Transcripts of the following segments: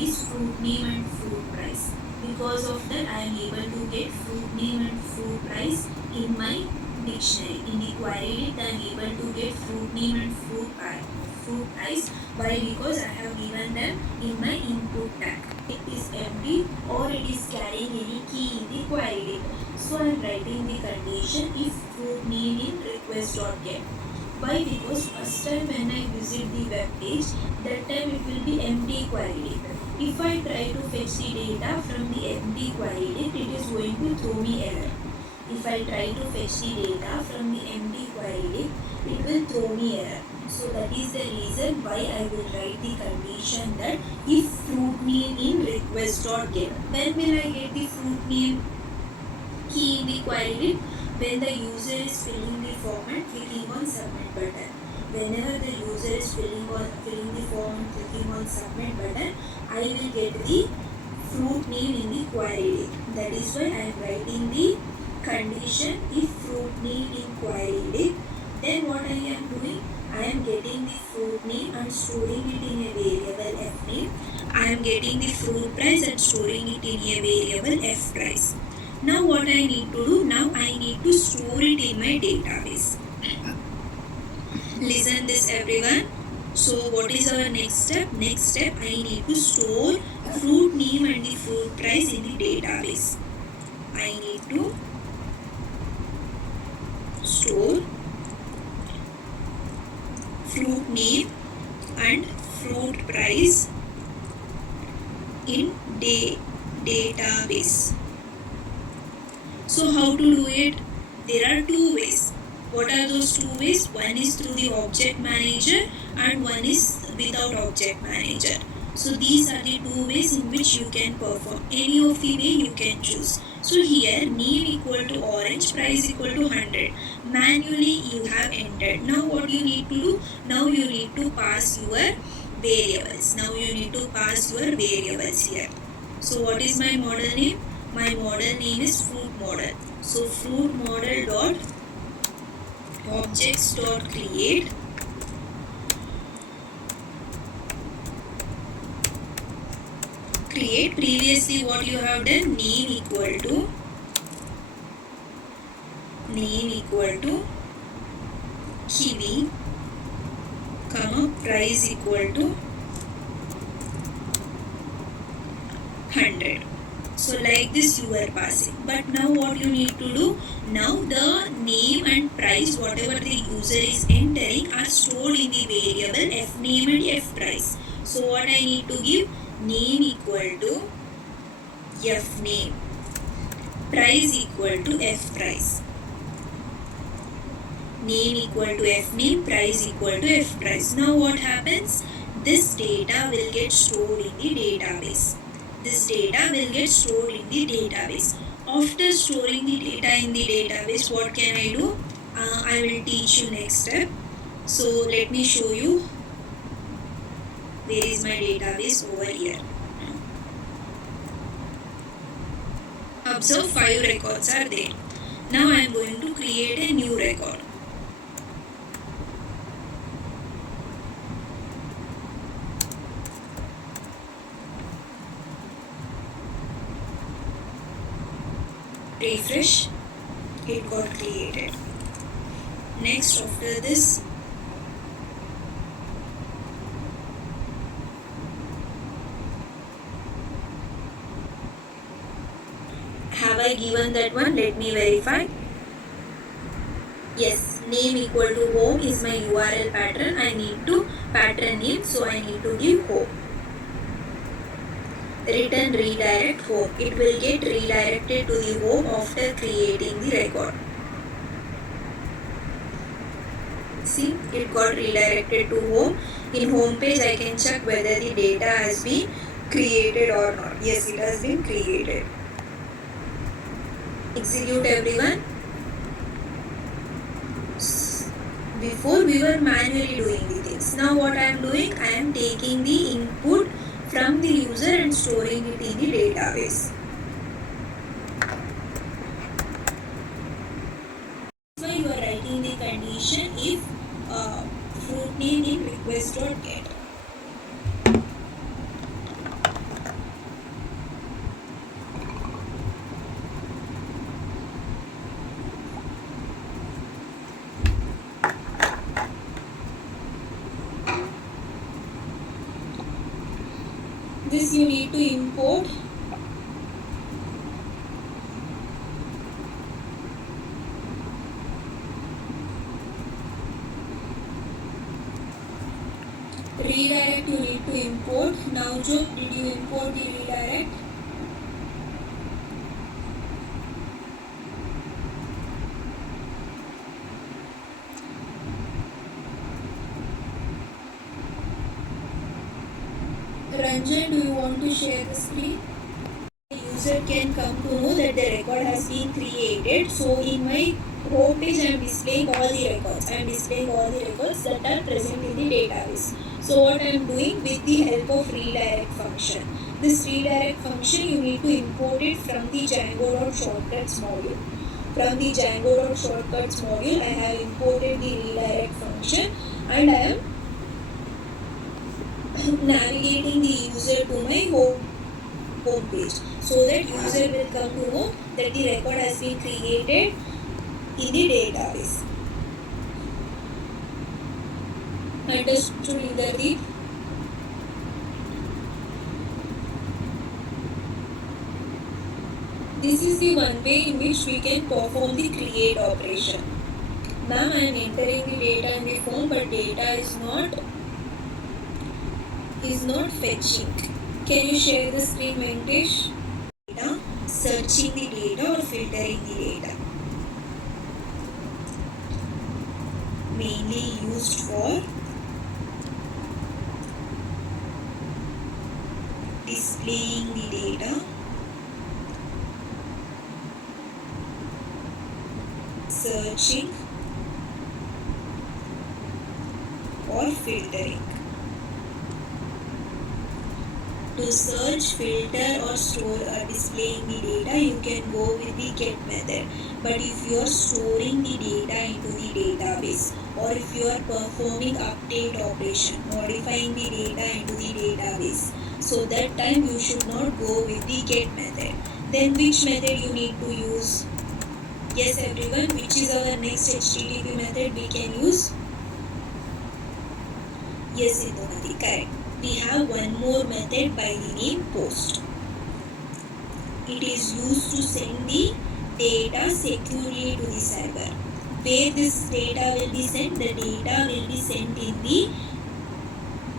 is fruit name and fruit price. Because of that, I am able to get fruit name and fruit price in my dictionary. In the query list, I am able to get fruit name and fruit price. Why? Because I have given them in my input tag. It is empty or it is carrying any key in the query list. So I am writing the condition if fruit name in request.get. Why? Because first time when I visit the web page, that time it will be empty query data. If I try to fetch the data from the empty query data, it is going to throw me error. If I try to fetch the data from the empty query data, it will throw me error. So that is the reason why I will write the condition that if fruit name in request.get. When will I get the fruit name key in the query data? When the user is filling the form and clicking on submit button. Whenever the user is filling the form and clicking on submit button, I will get the fruit name in the query data. That is why I am writing the condition if fruit name in query data. Then what I am doing? I am getting the fruit name and storing it in a variable f name. I am getting the fruit price and storing it in a variable f price. Now what I need to do? Now I need to store it in my database. Listen this everyone. So what is our next step? Next step, I need to store fruit name and the fruit price in the database. I need to store fruit name and fruit price in database. So how to do it? There are two ways. What are those two ways? One is through the object manager and one is without object manager. So these are the two ways in which you can perform. Any of the way you can choose. So here name equal to orange, price equal to 100. Manually you have entered. Now what you need to do? Now you need to pass your variables. Now you need to pass your variables here. So what is my model name? My model name is fruit model. So fruit model dot objects dot create previously what you have done, name equal to kiwi comma price equal to 100. So like this you are passing. But now what you need to do? Now the name and price whatever the user is entering are stored in the variable f name and f price. So what I need to give? Name equal to f name, price equal to f price. Name equal to f name, price equal to f price. Now what happens? This data will get stored in the database. This data will get stored in the database. After storing the data in the database, what can I do? I will teach you next step. So let me show you where is my database over here. Observe 5 records are there. Now I am going to create a new record. Refresh, it got created. Next, after this, have I given that one? Let me verify. Yes, name equal to home is my URL pattern. I need to pattern name, so I need to give home. Return redirect home. It will get redirected to the home after creating the record. See, it got redirected to home. In home page, I can check whether the data has been created or not. Yes, it has been created. Execute everyone. Before we were manually doing the things. Now what I am doing? I am taking the input from the user and storing it in the database. So you are writing the condition if fruit name in request.get. This you need to import redirect. You need to import. Now Joe, did you import the redirect? Ranjan, do you want to share the screen? The user can come to know that the record has been created. So in my home page, I am displaying all the records. I am displaying all the records that are present in the database. So what I am doing with the help of redirect function. This redirect function you need to import it from the Django.shortcuts module. From the Django.shortcuts module, I have imported the redirect function and I am navigating the user to my home page so that user will come to know that the record has been created in the database. Understood, Inderdeep? This is the one way in which we can perform the create operation. Ma'am, I am entering the data in the form, but data is not fetching. Can you share the screen, Venkatesh? Data, searching the data or filtering the data. Mainly used for displaying the data, searching or filtering. To search, filter or store or displaying the data, you can go with the get method. But if you are storing the data into the database or if you are performing update operation, modifying the data into the database, so that time you should not go with the get method. Then which method you need to use? Yes everyone, which is our next HTTP method we can use? Yes Indonati, correct. We have one more method by the name post. It is used to send the data securely to the server. Where this data will be sent? The data will be sent in the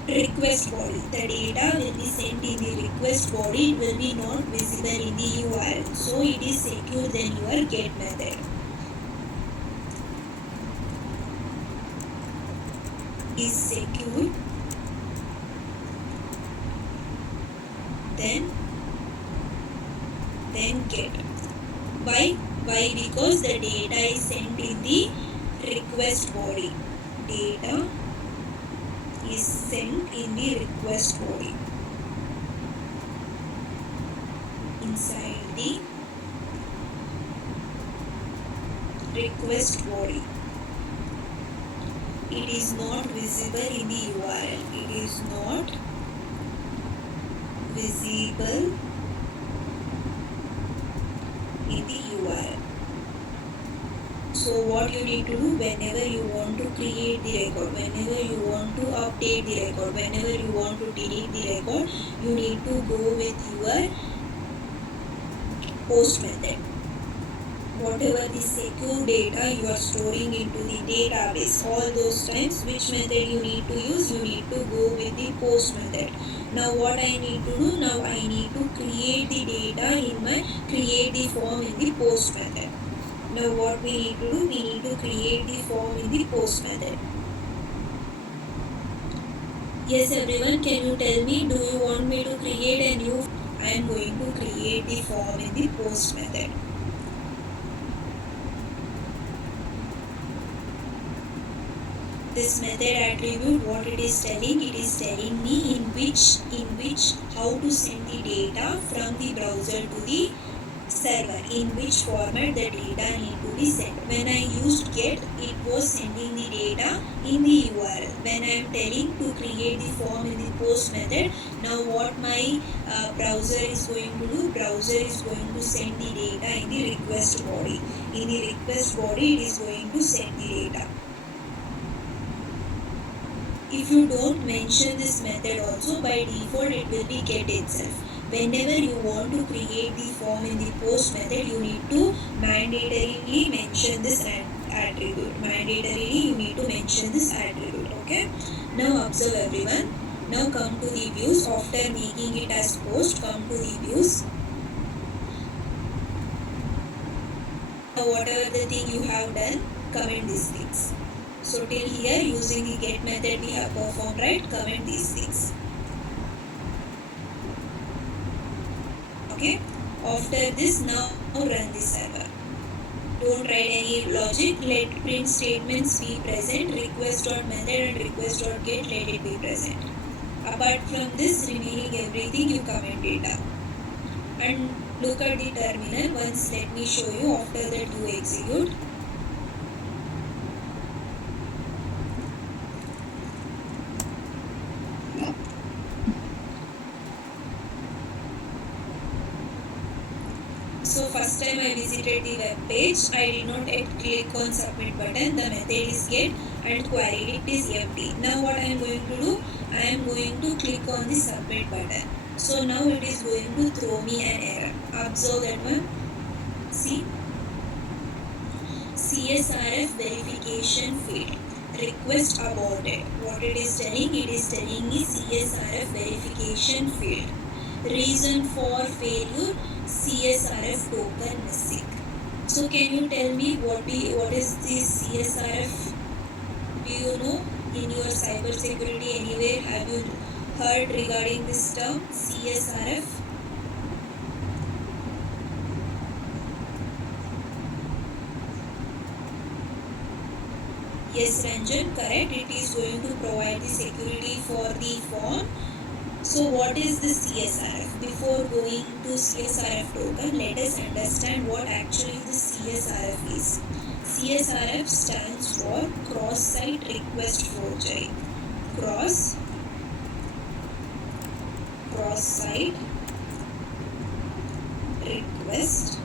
request body. The data will be sent in the request body. It will be not visible in the URL. So it is secure than your get method. Is secure then get. Why? Because the data is sent in the request body. Data is sent in the request body. Inside the request body. It is not visible in the URL. It is not visible in the URL. So what you need to do whenever you want to create the record, whenever you want to update the record, whenever you want to delete the record, you need to go with your post method. Whatever the secure data you are storing into the database, all those times which method you need to use, you need to go with the post method. Now what I need to do, now I need to create the data in my create the form in the post method. Now what we need to do, we need to create the form in the post method. Yes everyone, can you tell me, do you want me to create a new? I am going to create the form in the post method. This method attribute, what it is telling me in which how to send the data from the browser to the server, in which format the data need to be sent. When I used get, it was sending the data in the URL. When I am telling to create the form in the post method, now what my browser is going to do, browser is going to send the data in the request body. In the request body, it is going to send the data. If you don't mention this method also, by by default it will be get itself. Whenever you want to create the form in the post method, you need to mandatorily mention this attribute. Mandatorily you need to mention this attribute. Okay. Now observe everyone. Now come to the views. After making it as post, come to the views. Now whatever the thing you have done, comment these things. So till here using the get method we have performed, right? Comment these things. Okay. After this, now run the server. Don't write any logic. Let print statements be present. Request.method and request.get, let it be present. Apart from this, remaining everything you comment it down. And look at the terminal. Once let me show you. After that you execute. So first time I visited the web page, I did not yet click on submit button. The method is get and query it is empty. Now what I am going to do? I am going to click on the submit button. So now it is going to throw me an error. Observe that one. See, CSRF verification failed. Request aborted. What it is telling? It is telling me CSRF verification failed. Reason for failure: CSRF token missing. So can you tell me what is this CSRF? Do you know in your cyber security anywhere have you heard regarding this term CSRF? Yes, Ranjan, correct. It is going to provide the security for the form. So what is the CSRF? Before going to CSRF token, let us understand what actually the CSRF is. CSRF stands for cross-site request forgery. Cross-site request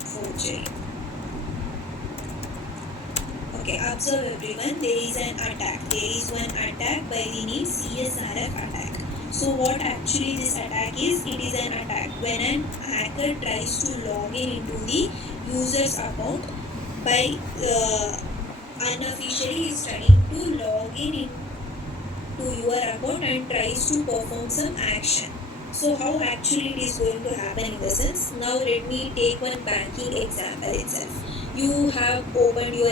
forgery. Okay, observe everyone, there is an attack. There is one attack by the name CSRF attack. So what actually this attack is? It is an attack when an hacker tries to log in into the user's account by unofficially is trying to log in into your account and tries to perform some action. So how actually it is going to happen in the sense? Now let me take one banking example itself. You have opened your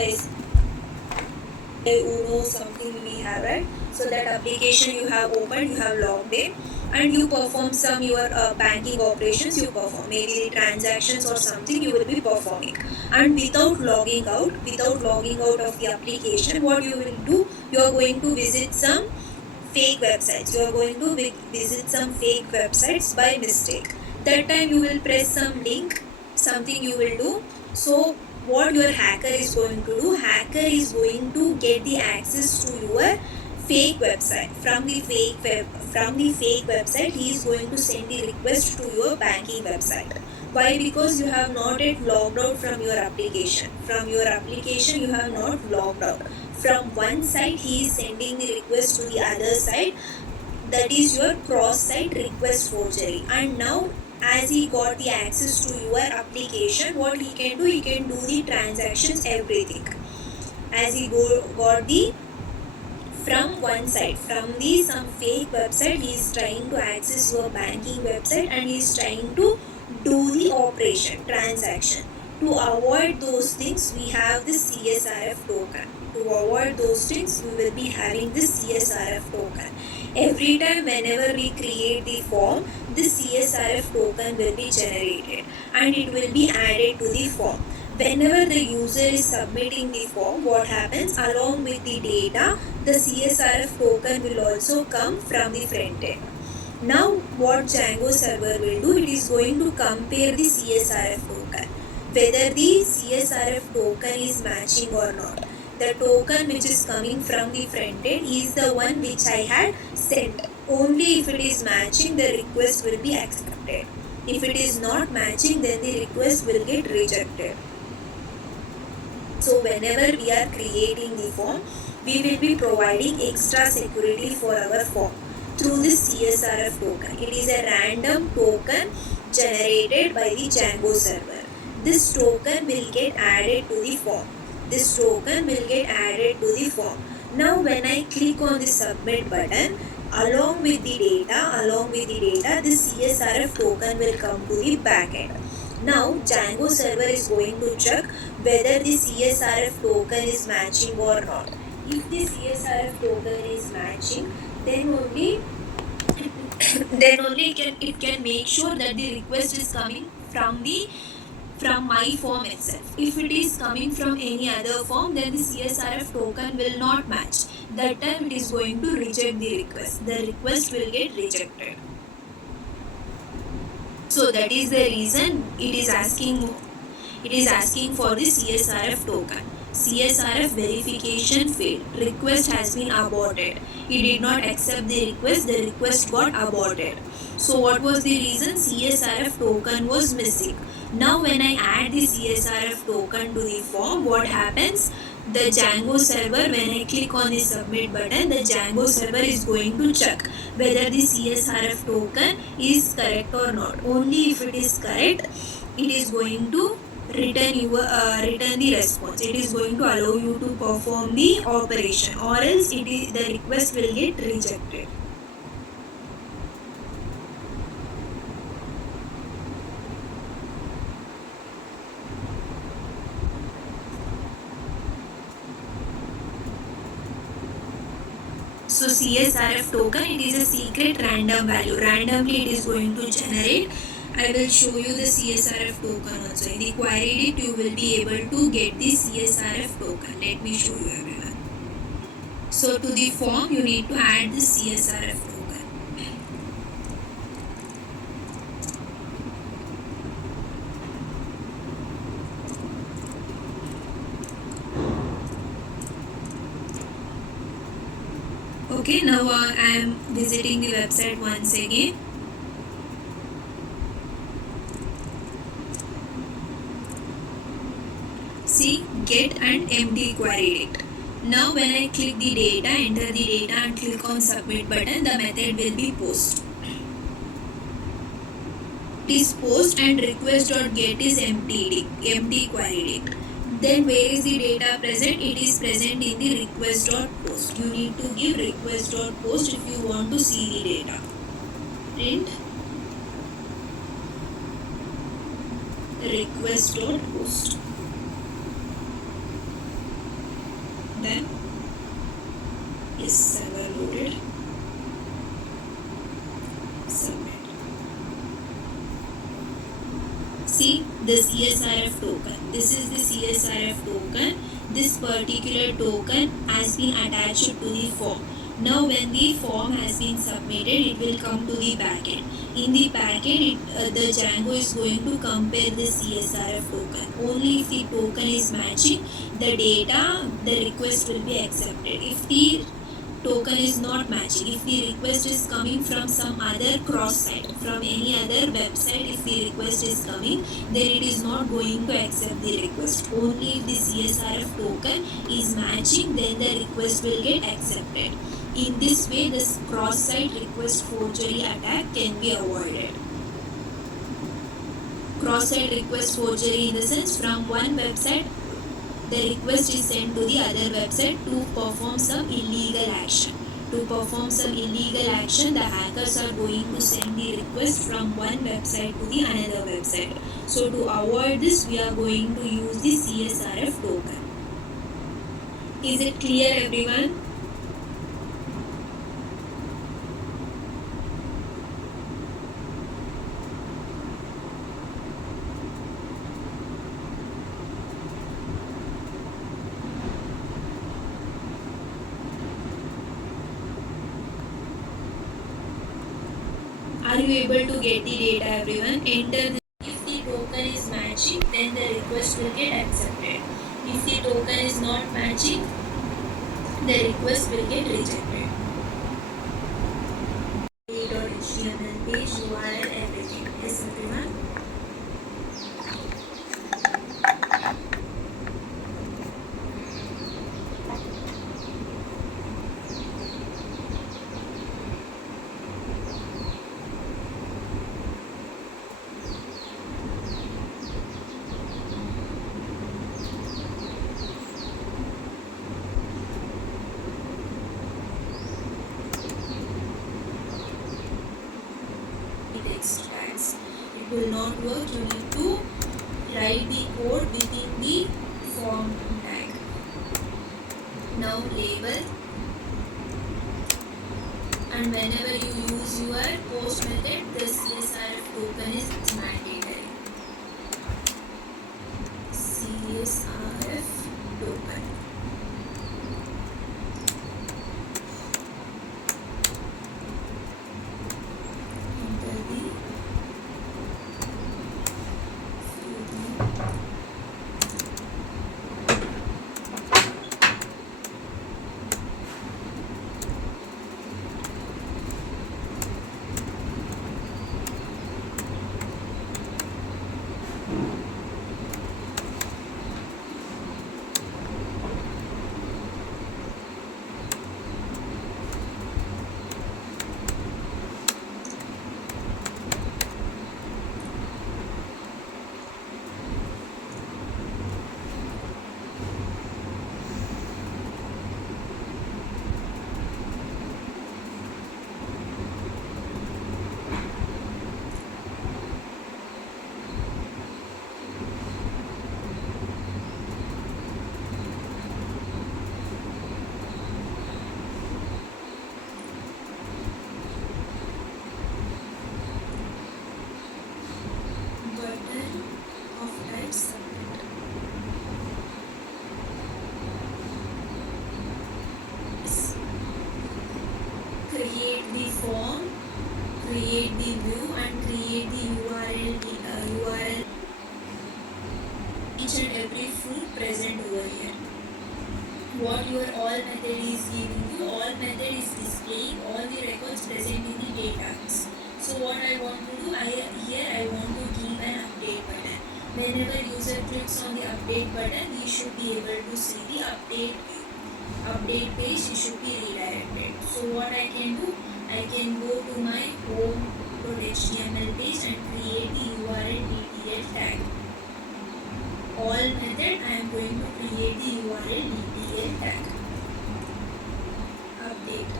Uno something we have, right? So that application you have opened, you have logged in and you perform some your banking operations you perform, maybe the transactions or something you will be performing, and without logging out of the application, what you will do, you are going to visit some fake websites. You are going to visit some fake websites by mistake. That time you will press some link, something you will do. So what your hacker is going to do? Hacker is going to get the access to your fake website. From the fake website, he is going to send the request to your banking website. Why? Because you have not yet logged out from your application. From your application, you have not logged out. From one side, he is sending the request to the other side. That is your cross-site request forgery. And now, as he got the access to your application, what he can do? He can do the transactions, everything. As he got the from one side, from the some fake website, he is trying to access your banking website and he is trying to do the operation transaction. To avoid those things, we have the CSRF token. To avoid those things, we will be having the CSRF token. Every time whenever we create the form, the CSRF token will be generated and it will be added to the form. Whenever the user is submitting the form, what happens? Along with the data, the CSRF token will also come from the front end. Now what Django server will do, it is going to compare the CSRF token, whether the CSRF token is matching or not. The token which is coming from the front end is the one which I had sent. Only if it is matching, the request will be accepted. If it is not matching, then the request will get rejected. So whenever we are creating the form, we will be providing extra security for our form through this CSRF token. It is a random token generated by the Django server. This token will get added to the form. This token will get added to the form. Now when I click on the submit button, along with the data, this CSRF token will come to the backend. Now Django server is going to check whether the CSRF token is matching or not. If the CSRF token is matching, then only it can make sure that the request is coming from my form itself. If it is coming from any other form, then the CSRF token will not match. That time it is going to reject the request. The request will get rejected. So that is the reason it is asking for the CSRF token. CSRF verification failed. Request has been aborted. He did not accept the request. The request got aborted. So what was the reason? CSRF token was missing. Now when I add the CSRF token to the form, what happens? The Django server, when I click on the submit button, the Django server is going to check whether the CSRF token is correct or not. Only if it is correct, it is going to return the response. It is going to allow you to perform the operation, or else the request will get rejected. So CSRF token, it is a secret random value. Randomly it is going to generate. I will show you the CSRF token also. In the query it, you will be able to get the CSRF token. Let me show you everyone. So to the form you need to add the CSRF token. Okay, now I am visiting the website once again. See, get and empty query date. Now when I click the data, enter the data and click on submit button, the method will be post. It is post and request.get is empty query date. Then where is the data present? It is present in the request.post. You need to give request.post if you want to see the data. Print request.post. Then yes, server loaded. Submit. See the CSRF token. This is the CSRF token. This particular token has been attached to the form. Now when the form has been submitted, it will come to the backend. In the backend, the Django is going to compare the CSRF token. Only if the token is matching the data, the request will be accepted. If the token is not matching, if the request is coming from some other cross site, from any other website, if the request is coming, then it is not going to accept the request. Only if the CSRF token is matching, then the request will get accepted. In this way, this cross site request forgery attack can be avoided. Cross site request forgery in the sense, from one website the request is sent to the other website to perform some illegal action. To perform some illegal action, the hackers are going to send the request from one website to the another website. So to avoid this, we are going to use the CSRF token. Is it clear, everyone? Are you able to get the data, everyone? Enter if the token is matching, then the request will get accepted. If the token is not matching, the request will get rejected. HTML page, URL, everything. Yes, everyone. will not work. You need to write the code within the form tag. Now label, and whenever you use your post method, the CSRF token is mandatory. CSRF token. Enter the button of type submit. Create the form, create the view, and create the URL each and every fruit present over here. What your all method is giving you, all method is displaying all the records present in the database. So what I want to do, here I want to give an update button. Whenever user clicks on the update button, we should be able to see the update page. It should be redirected. So what I can do, I can go to my home.html page and create the URL DTL tag. All method, I am going to create the URL DTL tag. Update.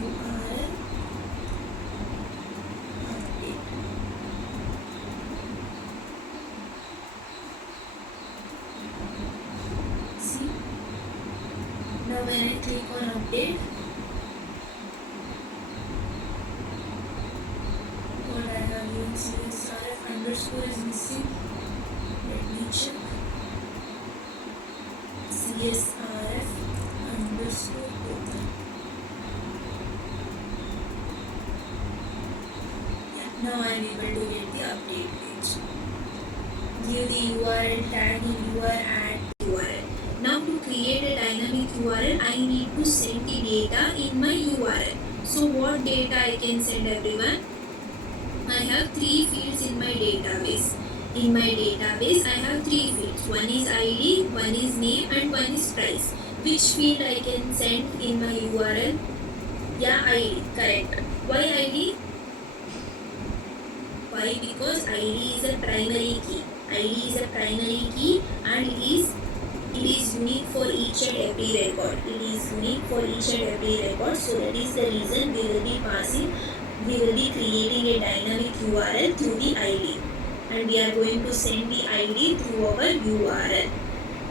URL update. See? Now when I click on update, CSRF underscore is missing. Let me check. CSRF underscore token. Yeah, now I am able to get the update page. Give the URL tag in your add URL. Now to create a dynamic URL, I need to send the data in my URL. So what data I can send, everyone? I have 3 fields in my database. In my database, I have 3 fields. One is ID, one is name, and one is price. Which field I can send in my URL? Yeah, ID, correct. Why ID? Why? Because ID is a primary key. ID is a primary key, and it is unique for each and every record. It is unique for each and every record. So that is the reason we will be creating a dynamic URL through the ID, and we are going to send the ID through our URL.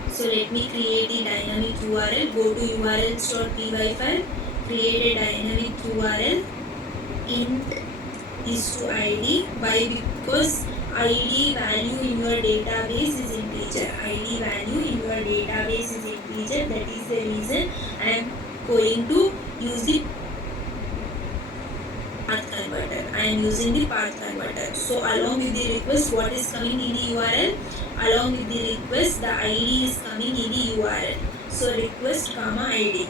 So let me create the dynamic URL. Go to urls.py file, create a dynamic URL, int is to ID. Why? Because ID value in your database is integer. ID value in your database is integer. That is the reason I am going to use the path converter. I am using the path converter. So along with the request, what is coming in the URL? Along with the request, the ID is coming in the URL. So request comma ID.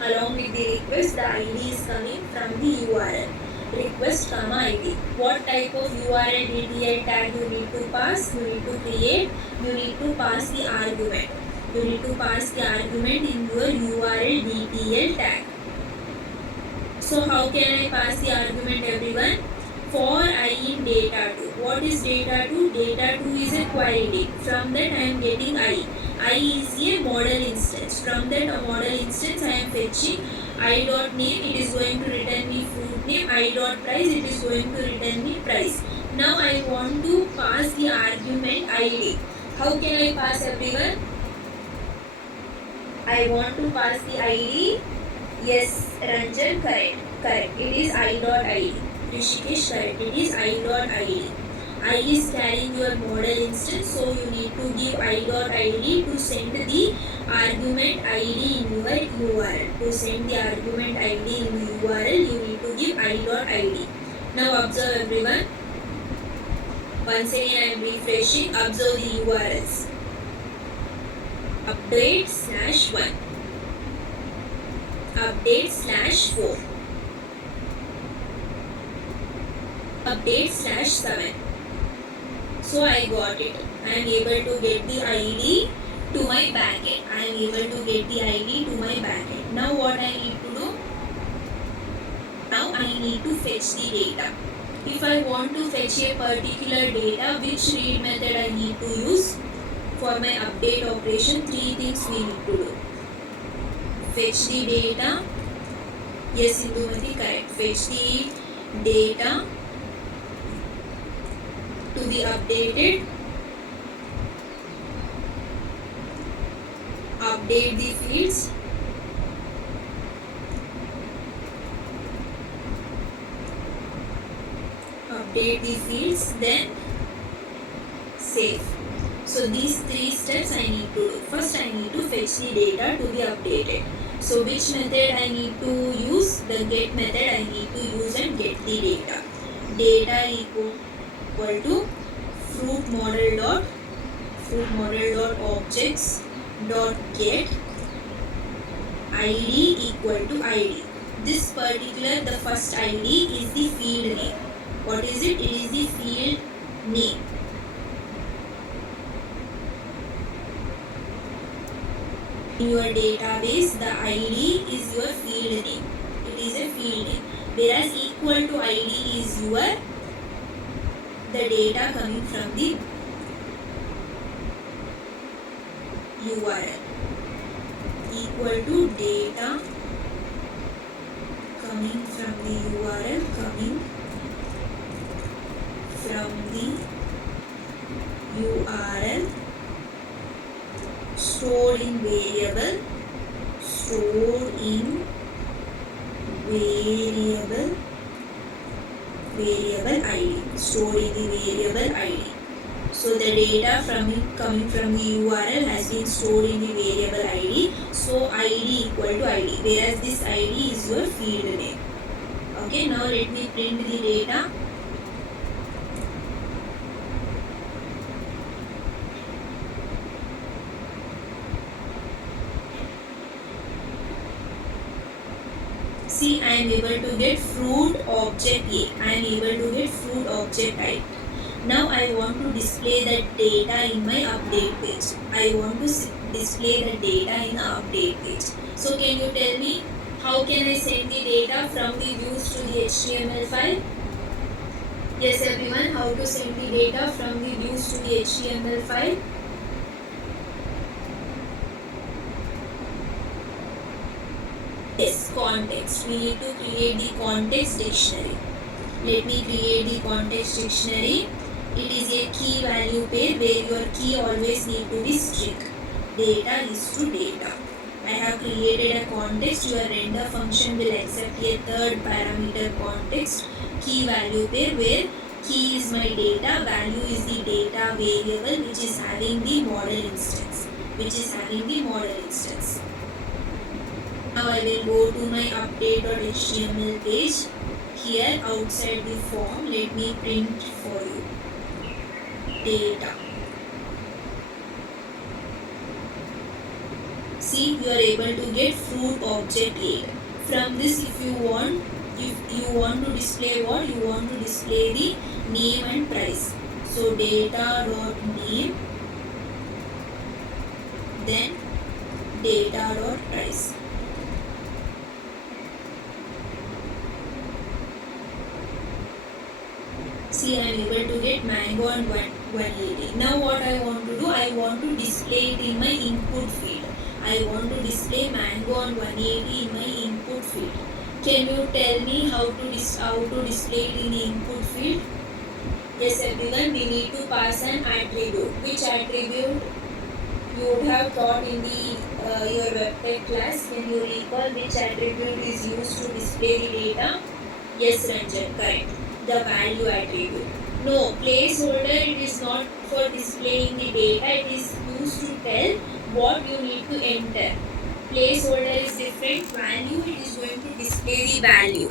Along with the request, the ID is coming from the URL. Request comma ID. What type of URL DTL tag you need to pass? You need to create. You need to pass the argument. You need to pass the argument in your URL DTL tag. So how can I pass the argument, everyone? For I in data2. What is data2? Data2 is a query name. From that I am getting I. I is a model instance. From that model instance, I am fetching I dot name. It is going to return me fruit name. I dot price. It is going to return me price. Now I want to pass the argument ID. How can I pass, everyone? I want to pass the ID. Yes, Ranjan, correct. Correct. It is I dot ID. Rishikesh, correct. It is I dot ID. I is carrying your model instance, so you need to give I dot ID to send the argument ID in your URL. To send the argument ID in the URL, you need to give I dot ID. Now observe, everyone. Once again I am refreshing. Observe the URLs. Update /1. Update /4. Update /7. So I got it. I am able to get the ID to my backend. I am able to get the ID to my backend. Now what I need to do? Now I need to fetch the data. If I want to fetch a particular data, which read method I need to use? For my update operation, 3 things we need to do. Fetch the data. Yes, Indumati, correct. Fetch the data to be updated. Update the fields. Update the fields, then save. So these 3 steps I need to do. First I need to fetch the data to be updated. So which method I need to use? The get method I need to use and get the data. Data equal to fruit model dot objects dot get id equal to id. This particular, the first id is the field name. What is it? It is the field name. In your database, the id is your field name. It is a field name. Whereas equal to id is your the data coming from the URL. Equal to data coming from the URL, coming from the URL, stored in variable, variable id, stored in the variable id. So the data coming from the URL has been stored in the variable id. So id equal to id, whereas this id is your field name. Okay, now let me print the data. See, I am able to get fruit object A. I am able to get fruit object I. Now I want to display the data in my update page. I want to display the data in the update page. So can you tell me how can I send the data from the views to the HTML file? Yes, everyone, how to send the data from the views to the HTML file? Yes, context. We need to create the context dictionary. Let me create the context dictionary. It is a key value pair where your key always need to be string. Data is to data. I have created a context. Your render function will accept a third parameter context key value pair where key is my data, value is the data variable which is having the model instance. Now I will go to my update.html page. Here outside the form, let me print for you data. See, you are able to get fruit object A. From this, if you want to display what? You want to display the name and price. So data.name, then data.price. See, I am able to get mango and one 180. Now what I want to do, I want to display it in my input field. I want to display mango on 180 in my input field. Can you tell me how to display it in the input field? Yes everyone, we need to pass an attribute. Which attribute you would have taught in the your webtech class? Can you recall which attribute is used to display the data? Yes, Ranjan, correct. The value attribute. No, placeholder, it is not for displaying the data, it is used to tell what you need to enter. Placeholder is different, value, it is going to display the value.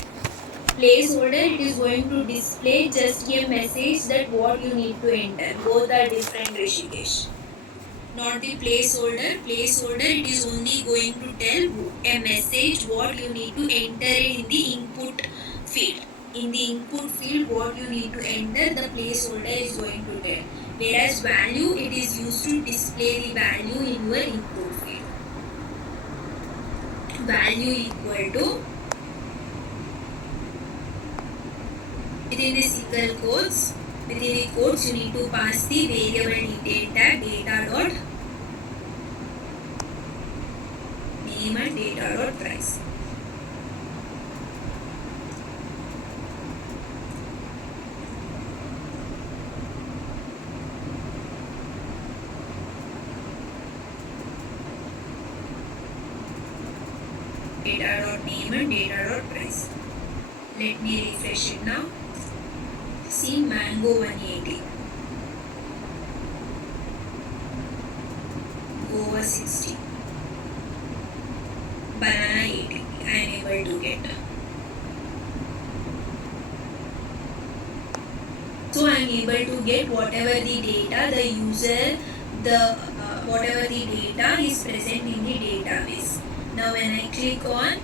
Placeholder, it is going to display just a message that what you need to enter. Both are different, Rishikesh. Not the placeholder. Placeholder, it is only going to tell a message what you need to enter in the input field. In the input field, what you need to enter, the placeholder is going to tell. Whereas value, it is used to display the value in your input field. Value equal to, within the single quotes, within the quotes you need to pass the variable detail tag data dot name and data dot price. Data dot name and data dot price. Let me refresh it now. See mango 180, guava 60, banana 80. I am able to get. So I am able to get whatever the data the user, whatever the data is present in the database. Now when I click on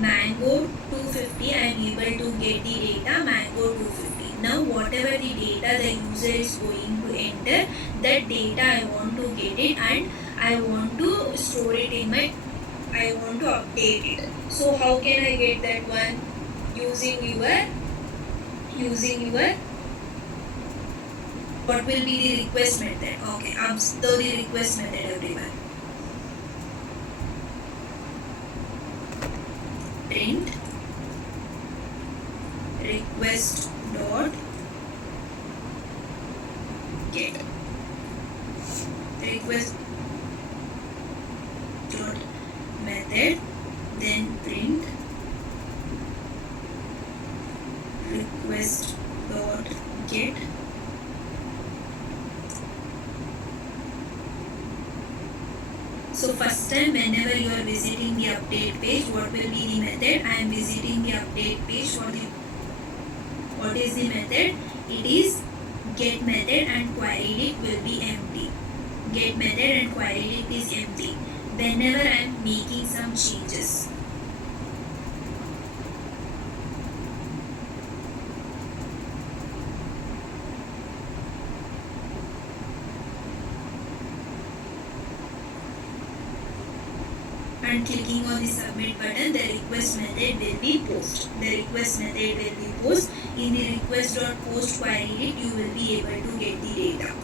mango 250, I am able to get the data mango 250. Now whatever the data the user is going to enter, that data I want to get it and I want to store it in my, I want to update it. So how can I get that one? Using your what will be the request method? Okay, observe the request method everyone. Print request dot get request dot method, then print request dot get So first time whenever you are visiting the update page, what will be the method? I am visiting the update page for the, what is the method? It is get method and queried it will be empty. Get method and queried it is empty. Whenever I am making some changes. And clicking on the submit button, the request method will be post. The request method will be post. In the request.post query it, you will be able to get the data.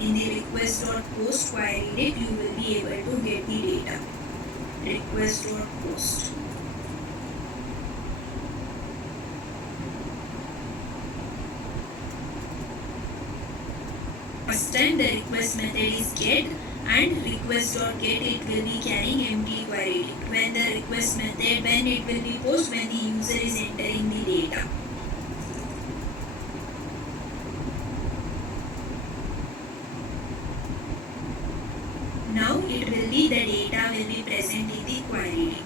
In the request.post query it, you will be able to get the data. Request.post. First time the request method is get and request.get, it will be carrying empty query. When the request method, when it will be post, when the user is entering the data. Now it will be, the data will be present in the query.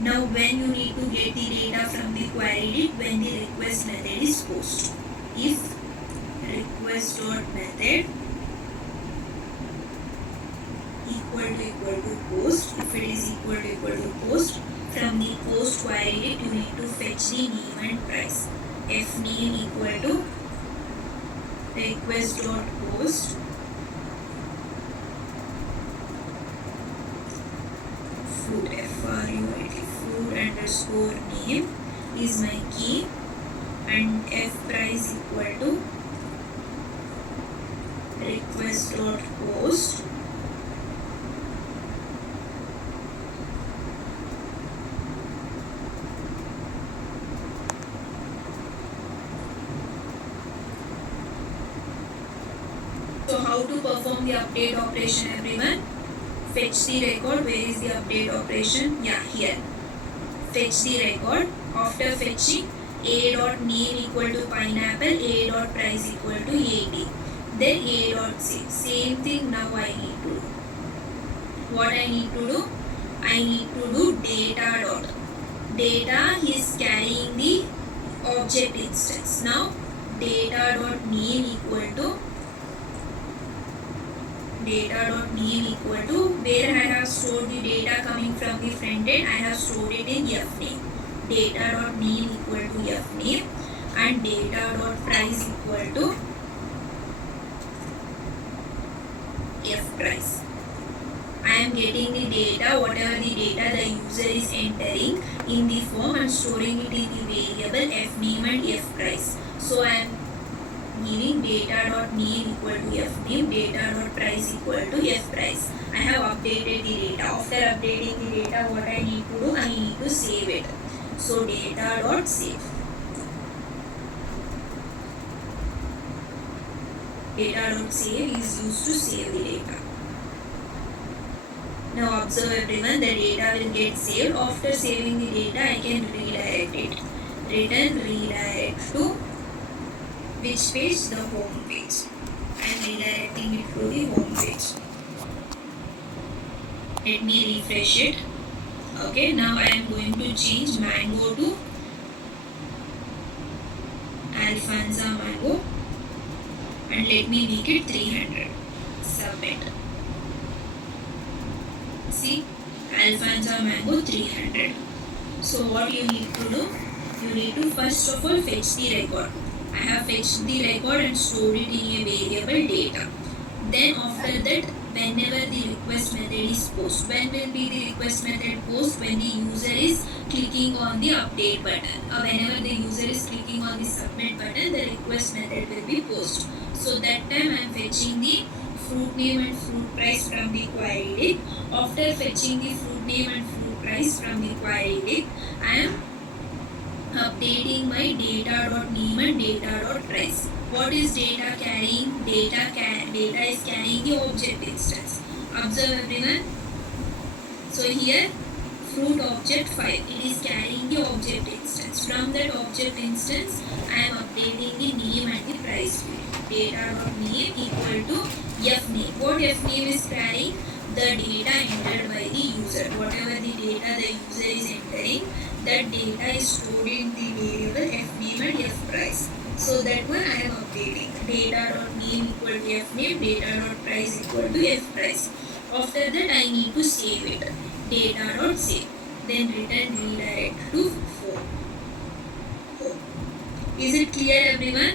Now when you need to get the data from the query, when the request method is post. If request.method equal to post, if it is equal to post, from the post query you need to fetch the name and price. F name equal to request.post food, FRUIT, food underscore name is my key, and F price equal to request dot post. So how to perform the update operation, everyone? Fetch the record. Where is the update operation? Yeah, here. Fetch the record. After fetching, a dot name equal to pineapple, a dot price equal to 80. Then a dot save. Same thing now I need to do. What I need to do? I need to do data dot. Data is carrying the object instance. Now data dot name equal to where I have stored the data coming from the front end, I have stored it in fname. Data dot name equal to fname and data dot price equal to fprice. I am getting the data, whatever the data the user is entering in the form and storing it in the variable fname and fprice. So I am giving data dot name equal to fname, data dot price equal to fprice. I have updated the data. After updating the data, what I need to do? I need to save it. So data dot save. Data dot save is used to save the data. Now observe everyone, the data will get saved. After saving the data, I can redirect it. Return redirect to which page? The home page. I am redirecting it to the home page. Let me refresh it. Okay, now I am going to change mango to Alfonso mango and let me make it 300. Submit. See, Alfonso mango 300. So what you need to do? You need to first of all fetch the record. I have fetched the record and stored it in a variable data. Then after that, whenever the request method is post. When will be the request method post? When the user is clicking on the update button. Or whenever the user is clicking on the submit button, the request method will be post. So that time I am fetching the fruit name and fruit price from the query dict. After fetching the fruit name and fruit price from the query dict, I am updating my data.name and data.price. What is data carrying? Data is carrying the object instance. Observe everyone. So here fruit object 5. It is carrying the object instance. From that object instance, I am updating the name and the price field. Data.name equal to fname. What fname is carrying? The data entered by the user. Whatever the data the user is entering, that data is stored in the variable fname and fprice. So that one I am updating. Data.name equal to fname, data.price equal to fprice. After that I need to save it. Data.save. Then return redirect to home. Is it clear everyone?